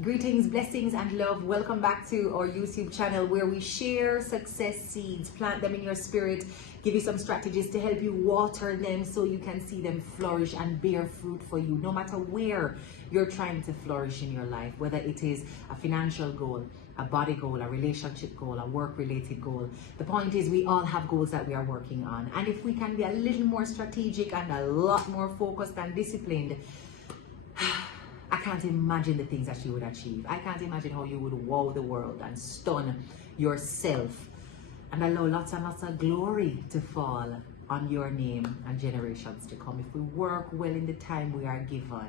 Greetings, blessings, and love. Welcome back to our YouTube channel where we share success seeds, plant them in your spirit, give you some strategies to help you water them so you can see them flourish and bear fruit for you, no matter where you're trying to flourish in your life, whether it is a financial goal, a body goal, a relationship goal, a work-related goal. The point is we all have goals that we are working on. And if we can be a little more strategic and a lot more focused and disciplined, I can't imagine the things that you would achieve. I can't imagine how you would wow the world and stun yourself and allow lots and lots of glory to fall on your name and generations to come. If we work well in the time we are given,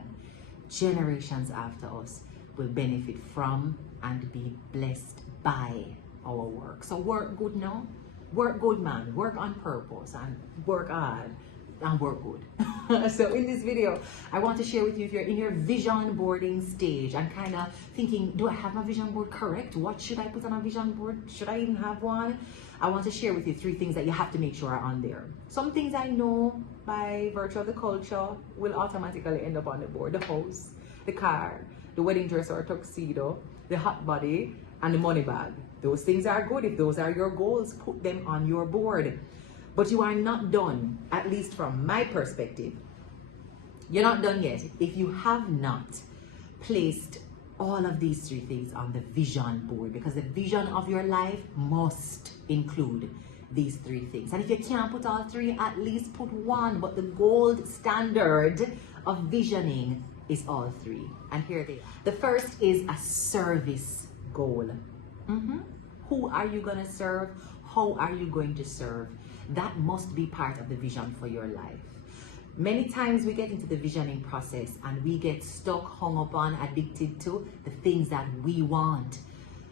generations after us will benefit from and be blessed by our work. So work good now. Work good, man. Work on purpose and work hard and work good. So in this video, I want to share with you if you're in your vision boarding stage and kind of thinking, do I have my vision board correct? What should I put on a vision board? Should I even have one? I want to share with you 3 things that you have to make sure are on there. Some things I know by virtue of the culture will automatically end up on the board. The house, the car, the wedding dress or tuxedo, the hot body, and the money bag. Those things are good. If those are your goals, put them on your board. But you are not done, at least from my perspective. You're not done yet if you have not placed all of these 3 things on the vision board, because the vision of your life must include these 3 things. And if you can't put all 3, at least put 1. But the gold standard of visioning is all 3. And here they are. The first is a service goal. Who are you going to serve? How are you going to serve? That must be part of the vision for your life. Many times we get into the visioning process and we get stuck, hung up on, addicted to the things that we want.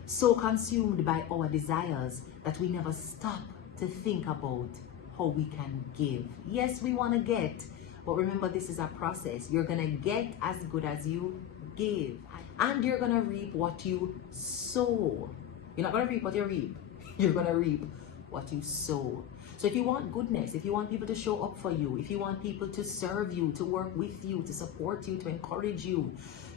So consumed by our desires that we never stop to think about how we can give. Yes, we want to get, but remember this is a process. You're going to get as good as you give. And you're going to reap what you sow. You're not going to reap what you reap. You're going to reap what you sow. So if you want goodness, if you want people to show up for you, if you want people to serve you, to work with you, to support you, to encourage you,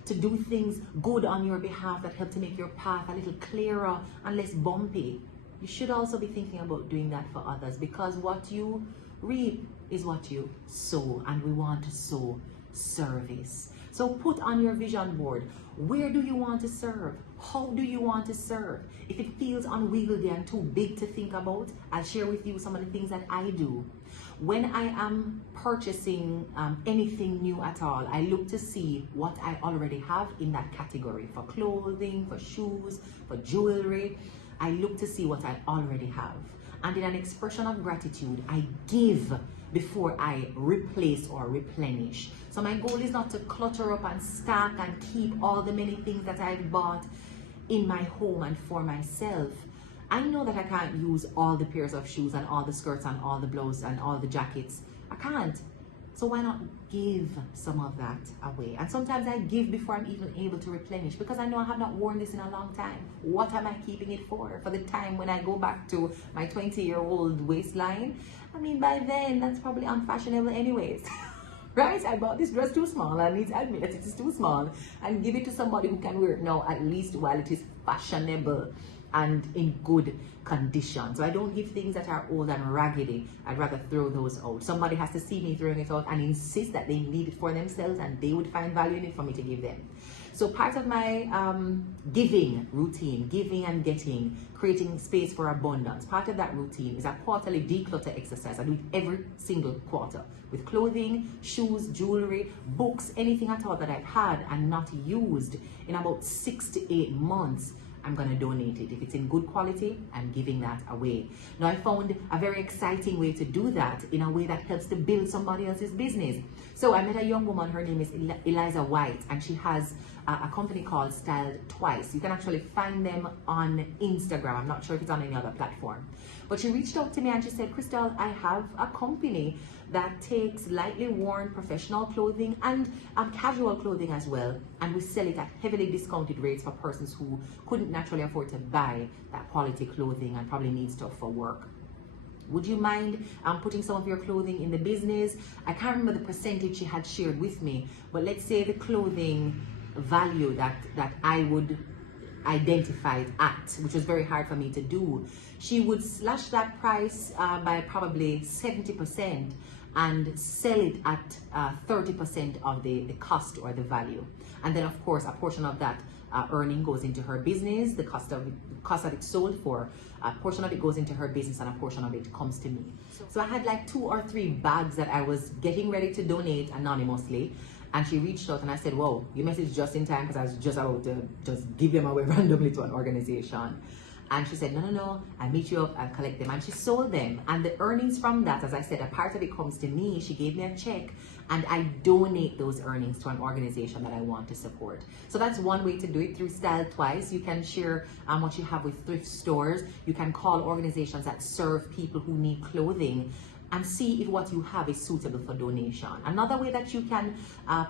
to do things good on your behalf that help to make your path a little clearer and less bumpy, you should also be thinking about doing that for others, because what you reap is what you sow, and we want to sow service. So put on your vision board, where do you want to serve? How do you want to serve? If it feels unwieldy and too big to think about, I'll share with you some of the things that I do. When I am purchasing anything new at all, I look to see what I already have in that category. For clothing, for shoes, for jewelry, I look to see what I already have. And in an expression of gratitude, I give before I replace or replenish. So my goal is not to clutter up and stack and keep all the many things that I've bought in my home and for myself. I know that I can't use all the pairs of shoes and all the skirts and all the blouses and all the jackets. I can't. So why not give some of that away? And sometimes I give before I'm even able to replenish, because I know I have not worn this in a long time. What am I keeping it for? For the time when I go back to my 20-year-old waistline? I mean, by then, that's probably unfashionable anyways. Right? I bought this dress too small. I need to admit that it is too small and give it to somebody who can wear it now, at least while it is fashionable and in good condition. So I don't give things that are old and raggedy. I'd rather throw those out. Somebody has to see me throwing it out and insist that they need it for themselves and they would find value in it for me to give them. So part of my giving routine, giving and getting, creating space for abundance, part of that routine is a quarterly declutter exercise. I do it every single quarter with clothing, shoes, jewelry, books, anything at all that I've had and not used in about 6 to 8 months. I'm going to donate it. If it's in good quality, I'm giving that away. Now, I found a very exciting way to do that in a way that helps to build somebody else's business. So I met a young woman, her name is Eliza White, and she has a company called Styled Twice. You can actually find them on Instagram. I'm not sure if it's on any other platform. But she reached out to me and she said, Krystal, I have a company that takes lightly worn professional clothing and casual clothing as well, and we sell it at heavily discounted rates for persons who couldn't naturally afford to buy that quality clothing and probably need stuff for work. Would you mind putting some of your clothing in the business? I can't remember the percentage she had shared with me, but let's say the clothing value that I would identify it at, which was very hard for me to do, she would slash that price by probably 70% and sell it at 30% of the cost or the value. And then of course a portion of that earning goes into her business. The cost that it's sold for, a portion of it goes into her business and a portion of it comes to me. So I had like 2 or 3 bags that I was getting ready to donate anonymously, and she reached out and I said, whoa, you messaged just in time, because I was just about to just give them away randomly to an organization. And she said, no, I'll meet you up, I'll collect them. And she sold them. And the earnings from that, as I said, a part of it comes to me. She gave me a check and I donate those earnings to an organization that I want to support. So that's one way to do it, through Style Twice. You can share what you have with thrift stores. You can call organizations that serve people who need clothing and see if what you have is suitable for donation. Another way that you can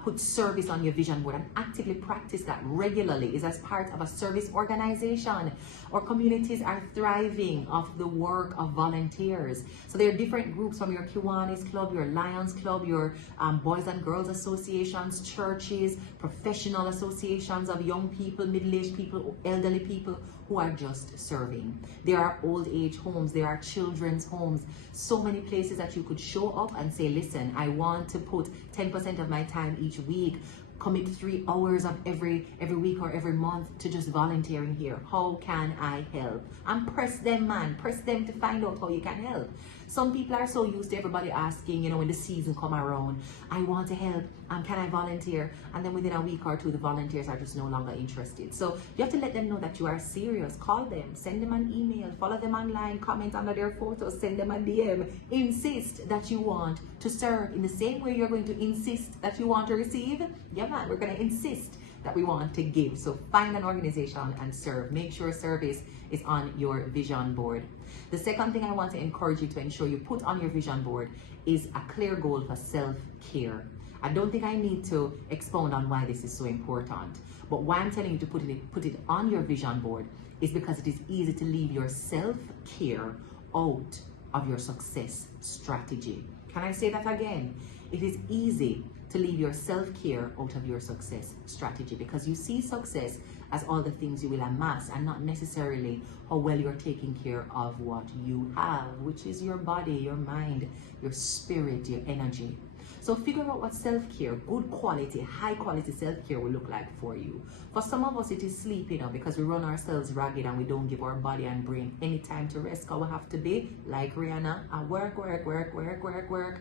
put service on your vision board and actively practice that regularly is as part of a service organization. Our communities are thriving off the work of volunteers. So there are different groups, from your Kiwanis Club, your Lions Club, your Boys and Girls Associations, churches, professional associations of young people, middle-aged people, elderly people who are just serving. There are old age homes, there are children's homes, so many places that you could show up and say, listen, I want to put 10% of my time each week, commit 3 hours of every week or every month to just volunteering here. How can I help? And press them, man. Press them to find out how you can help. Some people are so used to everybody asking, you know, when the season come around, I want to help, can I volunteer? And then within a week or two, the volunteers are just no longer interested. So you have to let them know that you are serious. Call them, send them an email, follow them online, comment under their photos, send them a DM. Insist that you want to serve in the same way you're going to insist that you want to receive. Yeah, man, we're going to insist that we want to give. So find an organization and serve. Make sure service is on your vision board. The second thing I want to encourage you to ensure you put on your vision board is a clear goal for self-care. I don't think I need to expound on why this is so important, but why I'm telling you to put it on your vision board is because it is easy to leave your self-care out of your success strategy. Can I say that again? It is easy to leave your self-care out of your success strategy, because you see success as all the things you will amass and not necessarily how well you're taking care of what you have, which is your body, your mind, your spirit, your energy. So figure out what self-care, good quality, high quality self-care will look like for you. For some of us, it is sleep, you know, because we run ourselves ragged and we don't give our body and brain any time to rest. Because we have to be like Rihanna, work.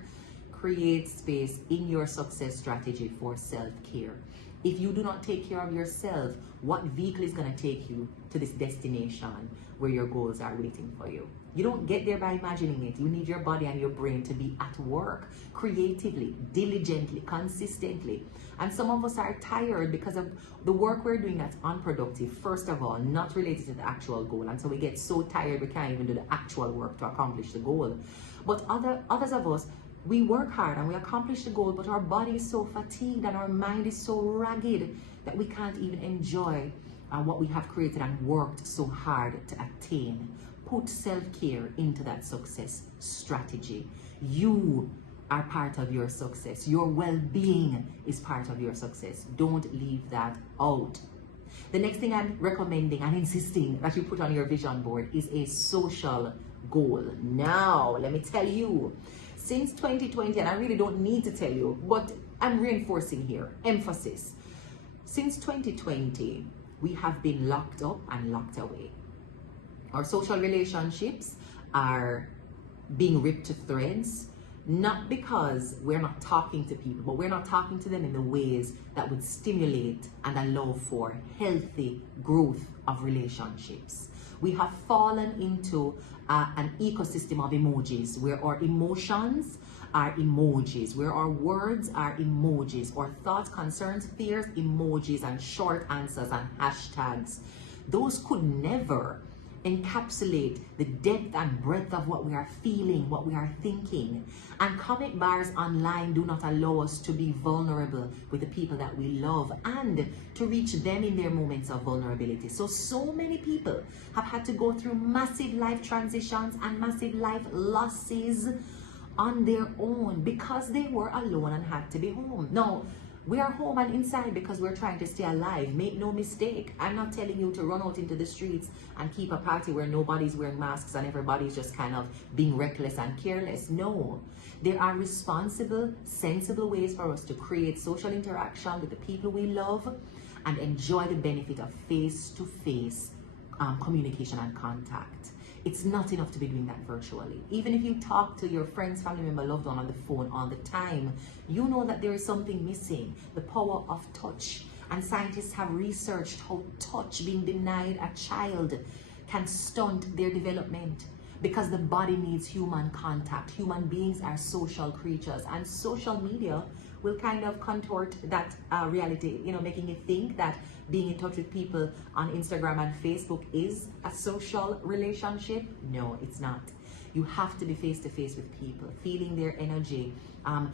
Create space in your success strategy for self-care. If you do not take care of yourself, what vehicle is going to take you to this destination where your goals are waiting for you? You don't get there by imagining it. You need your body and your brain to be at work creatively, diligently, consistently. And some of us are tired because of the work we're doing that's unproductive, first of all, not related to the actual goal. And so we get so tired we can't even do the actual work to accomplish the goal. But others of us, we work hard and we accomplish the goal, but our body is so fatigued and our mind is so ragged that we can't even enjoy what we have created and worked so hard to attain. Put self-care into that success strategy. You are part of your success. Your well-being is part of your success. Don't leave that out. The next thing I'm recommending and insisting that you put on your vision board is a social goal. Now, let me tell you, since 2020, and I really don't need to tell you, but I'm reinforcing here, emphasis. Since 2020, we have been locked up and locked away. Our social relationships are being ripped to threads, not because we're not talking to people, but we're not talking to them in the ways that would stimulate and allow for healthy growth of relationships. We have fallen into an ecosystem of emojis where our emotions are emojis, where our words are emojis, our thoughts, concerns, fears, emojis, and short answers and hashtags. Those could never encapsulate the depth and breadth of what we are feeling, what we are thinking. And comment bars online do not allow us to be vulnerable with the people that we love and to reach them in their moments of vulnerability. So many people have had to go through massive life transitions and massive life losses on their own because they were alone and had to be home. Now, We are home and inside because we're trying to stay alive. Make no mistake. I'm not telling you to run out into the streets and keep a party where nobody's wearing masks and everybody's just kind of being reckless and careless. No. There are responsible, sensible ways for us to create social interaction with the people we love and enjoy the benefit of face-to-face communication and contact. It's not enough to be doing that virtually. Even if you talk to your friends, family member, loved one on the phone all the time, you know that there is something missing, the power of touch. And scientists have researched how touch being denied a child can stunt their development because the body needs human contact. Human beings are social creatures, and social media will kind of contort that reality, making you think that being in touch with people on Instagram and Facebook is a social relationship. No, it's not. You have to be face to face with people, feeling their energy,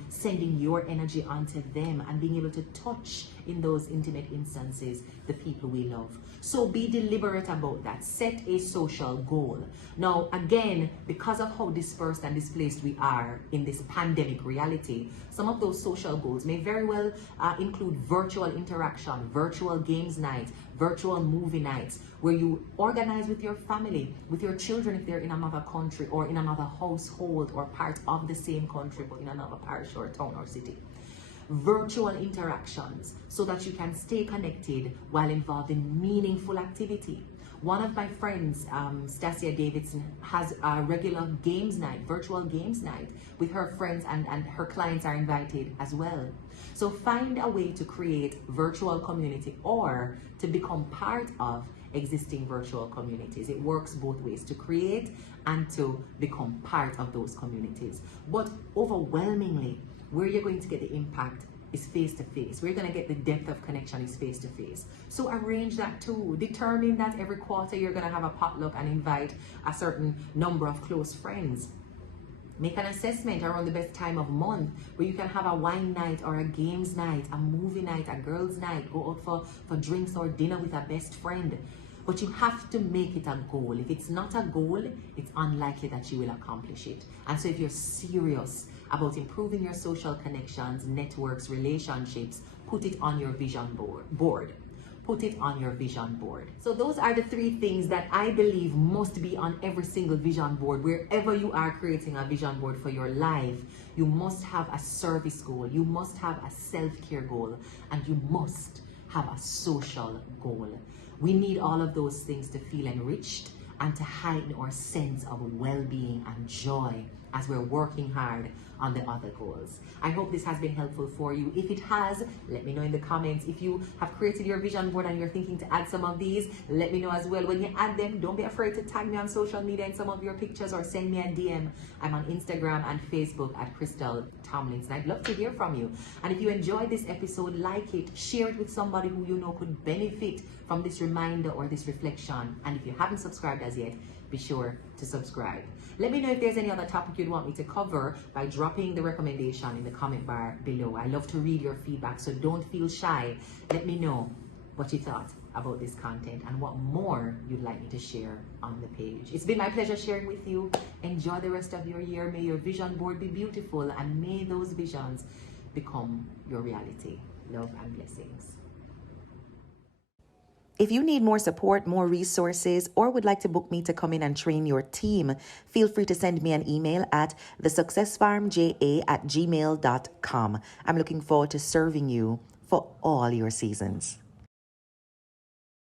sending your energy onto them, and being able to touch in those intimate instances the people we love. So be deliberate about that. Set a social goal. Now, again, because of how dispersed and displaced we are in this pandemic reality, some of those social goals may very well include virtual interaction, virtual games nights, virtual movie nights, where you organize with your family, with your children if they're in another country or in another household or part of the same country but in another parish or town or city. Virtual interactions so that you can stay connected while involved in meaningful activity. One of my friends, Stacia Davidson, has a regular games night, virtual games night with her friends, and her clients are invited as well. So find a way to create virtual community or to become part of existing virtual communities. It works both ways, to create and to become part of those communities. But overwhelmingly, where you're going to get the impact is face to face. Where you're going to get the depth of connection is face to face. So arrange that too. Determine that every quarter you're going to have a potluck and invite a certain number of close friends. Make an assessment around the best time of month where you can have a wine night or a games night, a movie night, a girls night, go out for drinks or dinner with a best friend. But you have to make it a goal. If it's not a goal, it's unlikely that you will accomplish it. And so if you're serious about improving your social connections, networks, relationships, put it on your vision board. Put it on your vision board. So those are the 3 things that I believe must be on every single vision board. Wherever you are creating a vision board for your life, you must have a service goal, you must have a self-care goal, and you must have a social goal. We need all of those things to feel enriched and to heighten our sense of well-being and joy as we're working hard on the other goals. I hope this has been helpful for you. If it has, let me know in the comments. If you have created your vision board and you're thinking to add some of these, let me know as well. When you add them, don't be afraid to tag me on social media in some of your pictures or send me a DM. I'm on Instagram and Facebook at Krystal Tomlinson. I'd love to hear from you. And if you enjoyed this episode, like it, share it with somebody who you know could benefit from this reminder or this reflection. And if you haven't subscribed as yet, be sure to subscribe. Let me know if there's any other topic you'd want me to cover by dropping the recommendation in the comment bar below. I love to read your feedback, so don't feel shy. Let me know what you thought about this content and what more you'd like me to share on the page. It's been my pleasure sharing with you. Enjoy the rest of your year. May your vision board be beautiful, and may those visions become your reality. Love and blessings. If you need more support, more resources, or would like to book me to come in and train your team, feel free to send me an email at thesuccessfarmja@gmail.com. I'm looking forward to serving you for all your seasons.